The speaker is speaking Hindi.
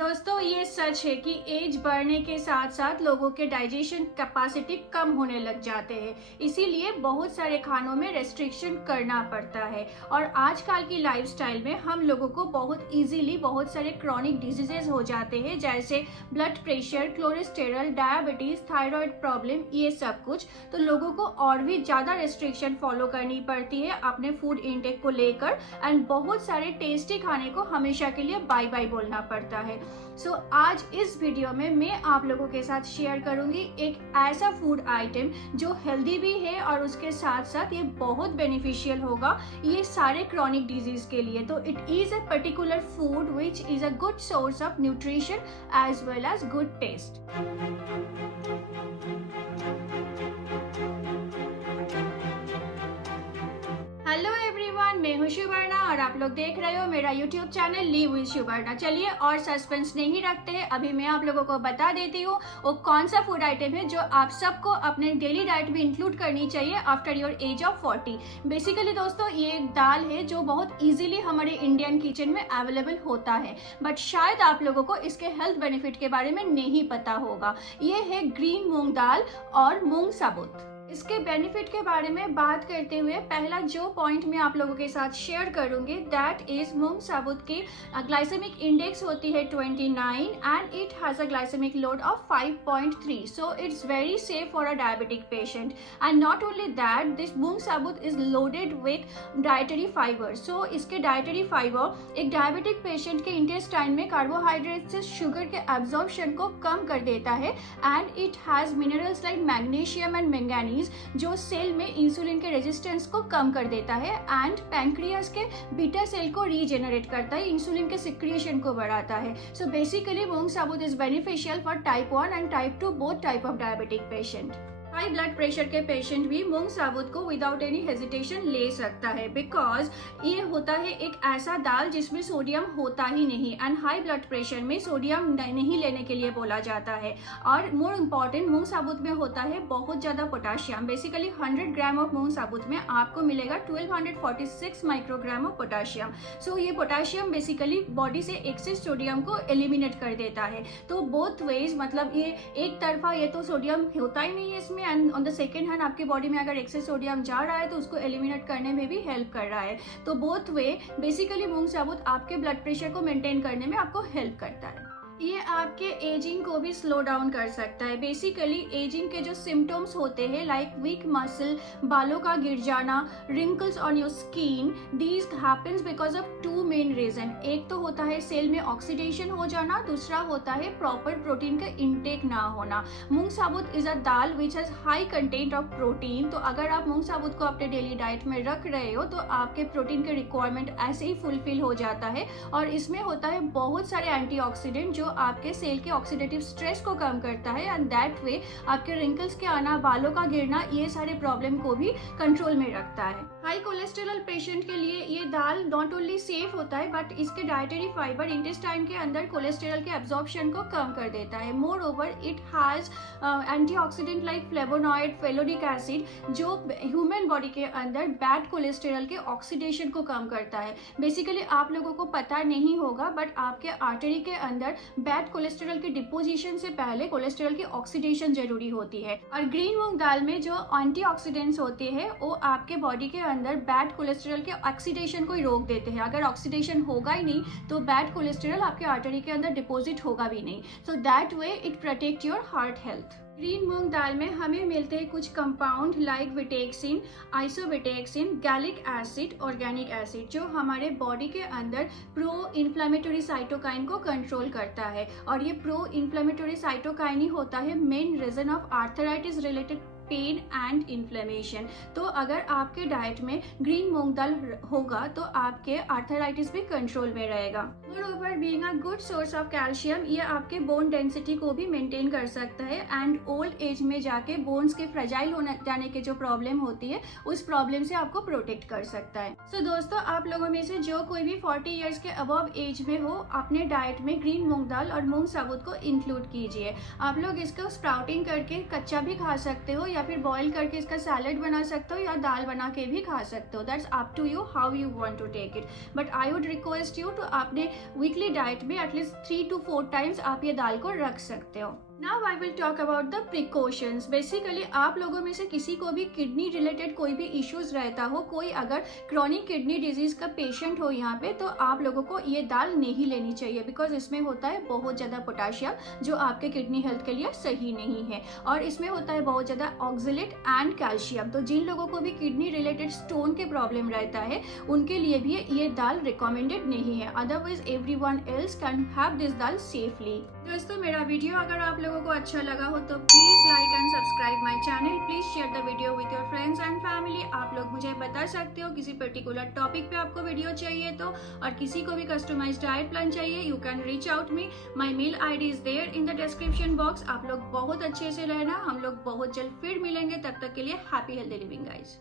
दोस्तों ये सच है कि एज बढ़ने के साथ साथ लोगों के डाइजेशन कैपेसिटी कम होने लग जाते हैं। इसीलिए बहुत सारे खानों में रेस्ट्रिक्शन करना पड़ता है और आजकल की लाइफस्टाइल में हम लोगों को बहुत इजीली बहुत सारे क्रॉनिक डिजीजेज हो जाते हैं, जैसे blood pressure, cholesterol, diabetes, thyroid problem, ये सब कुछ। तो लोगों को और भी ज़्यादा रेस्ट्रिक्शन फॉलो करनी पड़ती है अपने फूड इंटेक को लेकर एंड बहुत सारे टेस्टी खाने को हमेशा के लिए बाय बाय बोलना पड़ता है। सो आज इस वीडियो में मैं आप लोगों के साथ शेयर करूंगी एक ऐसा फूड आइटम जो हेल्दी भी है और उसके साथ साथ ये बहुत बेनिफिशियल होगा ये सारे क्रॉनिक डिजीज के लिए। तो it is a particular food which is a good source of nutrition as well as good taste. Hello everyone, मैं हूं सुवर्णा और आप लोग देख रहे हो मेरा यूट्यूब चैनल लिव विद सुवर्णा। चलिए और सस्पेंस नहीं रखते हैं, अभी मैं आप लोगों को बता देती हूँ वो कौन सा फूड आइटम है जो आप सबको अपने डेली डाइट में इंक्लूड करनी चाहिए after your age of 40। Basically दोस्तों ये एक दाल है जो बहुत इजीली हमारे इंडियन किचन में अवेलेबल होता है, बट शायद आप लोगों को इसके हेल्थ बेनिफिट के बारे में नहीं पता होगा। ये है ग्रीन मूंग दाल और मूंग साबुत। इसके बेनिफिट के बारे में बात करते हुए पहला जो पॉइंट मैं आप लोगों के साथ शेयर करूंगी दैट इज मूंग साबुत की ग्लाइसेमिक इंडेक्स होती है 29 and it has a glycaemic load of 5.3, so it's very safe for a diabetic patient. And not only that, this moong sabut is loaded with dietary fibre. So इसके डाइटरी फाइबर एक डायबिटिक पेशेंट के इंटेस्टाइन में कार्बोहाइड्रेट से शुगर के एब्जॉर्प्शन को कम कर देता है and it has minerals like magnesium and manganese जो सेल में इंसुलिन के रेजिस्टेंस को कम कर देता है एंड पैंक्रियास के बीटा सेल को रीजेनरेट करता है, इंसुलिन के सिक्रिएशन को बढ़ाता है। So basically moong sabut is beneficial for type 1 and type 2 both type of diabetic patient. High blood pressure के पेशेंट भी मूंग साबुत को विदाउट एनी हेजिटेशन ले सकता है बिकॉज ये होता है एक ऐसा दाल जिसमें सोडियम होता ही नहीं एंड हाई ब्लड प्रेशर में सोडियम नहीं लेने के लिए बोला जाता है। और मोर इम्पॉर्टेंट, मूंग साबुत में होता है बहुत ज़्यादा पोटाशियम। बेसिकली 100 ग्राम ऑफ मूंग साबुत में आपको मिलेगा 1246 माइक्रोग्राम ऑफ पोटाशियम। सो ये पोटाशियम बेसिकली बॉडी से एक्सेस सोडियम को एलिमिनेट कर देता है। तो बोथ वेज, मतलब ये एक तरफा ये तो सोडियम होता ही नहीं है इसमें and on the second hand आपके बॉडी में अगर एक्सेस सोडियम जा रहा है तो उसको एलिमिनेट करने में भी हेल्प कर रहा है। तो बोथ वे बेसिकली मूंग साबुत आपके ब्लड प्रेशर को मेंटेन करने में आपको हेल्प करता है। ये आपके एजिंग को भी स्लो डाउन कर सकता है। बेसिकली एजिंग के जो सिम्टम्स होते हैं लाइक वीक मसल, बालों का गिर जाना, wrinkles on your skin, these happens because of two main reason. एक तो होता है सेल में ऑक्सीडेशन हो जाना, दूसरा होता है प्रॉपर प्रोटीन का इंटेक ना होना। मूंग sabut is a dal which has high content of protein. तो अगर आप मूंग साबुत को अपने डेली डाइट में रख रहे हो तो आपके प्रोटीन के रिक्वायरमेंट ऐसे ही फुलफिल हो जाता है और इसमें होता है बहुत सारे एंटीऑक्सीडेंट जो आपके सेल के ऑक्सीडेटिव स्ट्रेस को कम करता है एंड दैट वे आपके रिंकल्स के आना, बालों का गिरना, ये सारे प्रॉब्लम को भी कंट्रोल में रखता है। हाई कोलेस्ट्रॉल पेशेंट के लिए ये दाल नॉट ओनली सेफ होता है बट इसके डाइटरी फाइबर इंटेस्टाइन के अंदर कोलेस्ट्रॉल के एब्जॉर्प्शन को कम कर देता है। Moreover it has antioxidant like flavonoid, phenolic acid जो ह्यूमन बॉडी के अंदर बैड कोलेस्ट्रॉल के ऑक्सीडेशन को कम करता है। बेसिकली आप लोगों को पता नहीं होगा बट आपके आर्टरी के अंदर बैड कोलेस्ट्रॉल के डिपोजिशन से पहले कोलेस्ट्रॉल की ऑक्सीडेशन जरूरी होती है और ग्रीन मूंग दाल में जो एंटीऑक्सीडेंट्स होते हैं वो आपके बॉडी के अंदर बैड कोलेस्ट्रॉल के ऑक्सीडेशन को ही रोक देते हैं। अगर ऑक्सीडेशन होगा ही नहीं तो बैड कोलेस्ट्रॉल आपके आर्टरी के अंदर डिपोजिट होगा भी नहीं। So that way it protect your heart health. Green मूंग दाल में हमें मिलते हैं कुछ compound like vitexin, isovitexin, gallic acid, organic acid जो हमारे बॉडी के अंदर प्रो इन्फ्लेमेटरी साइटोकाइन को कंट्रोल करता है और ये प्रो इन्फ्लेमेटरी साइटोकाइन ही होता है main reason of arthritis related pain and inflammation. तो अगर आपके डाइट में ग्रीन मूंग दाल होगा तो आपके आर्थराइटिस भी कंट्रोल में रहेगा। Moreover being a good source of calcium, ये आपके बोन डेंसिटी को भी मेंटेन कर सकता है एंड ओल्ड एज में जाके बोन्स के फ्रेजाइल होने जाने के जो प्रॉब्लम होती है उस प्रॉब्लम से आपको प्रोटेक्ट कर सकता है। सो दोस्तों आप लोगों में से जो कोई भी 40 ईयर्स के अबव एज में हो अपने डाइट में ग्रीन मूंग दाल और मूंग साबुत को इंक्लूड कीजिए। आप लोग इसको स्प्राउटिंग करके कच्चा भी खा सकते हो या या फिर बॉईल करके इसका सैलेड बना सकते हो या दाल बना के भी खा सकते हो। That's up to you how you want to take it, but I would request you to आपने वीकली डाइट में एटलीस्ट 3 to 4 टाइम्स आप ये दाल को रख सकते हो। Now I will talk about the precautions. Basically आप लोगों में से किसी को भी किडनी रिलेटेड कोई भी इश्यूज रहता हो, कोई अगर क्रॉनिक किडनी डिजीज का पेशेंट हो यहाँ पे, तो आप लोगों को ये दाल नहीं लेनी चाहिए बिकॉज इसमें होता है बहुत ज़्यादा पोटाशियम जो आपके किडनी हेल्थ के लिए सही नहीं है, और इसमें होता है बहुत ज़्यादा ऑक्जेलेट एंड कैल्शियम। तो जिन लोगों को भी किडनी रिलेटेड स्टोन के प्रॉब्लम रहता है उनके लिए भी ये दाल रिकमेंडेड नहीं है, otherwise everyone else can have this dal safely. दोस्तों मेरा वीडियो अगर आप लोगों को अच्छा लगा हो तो please like and subscribe my channel, please share the video with your friends and family. आप लोग मुझे बता सकते हो किसी पर्टिकुलर टॉपिक पे आपको वीडियो चाहिए तो, और किसी को भी कस्टमाइज्ड डाइट प्लान चाहिए, you can reach out me, my mail ID is there in the description box. आप लोग बहुत अच्छे से रहना, हम लोग बहुत जल्द फिर मिलेंगे, तब तक के लिए हैप्पी हेल्दी लिविंग गाइज।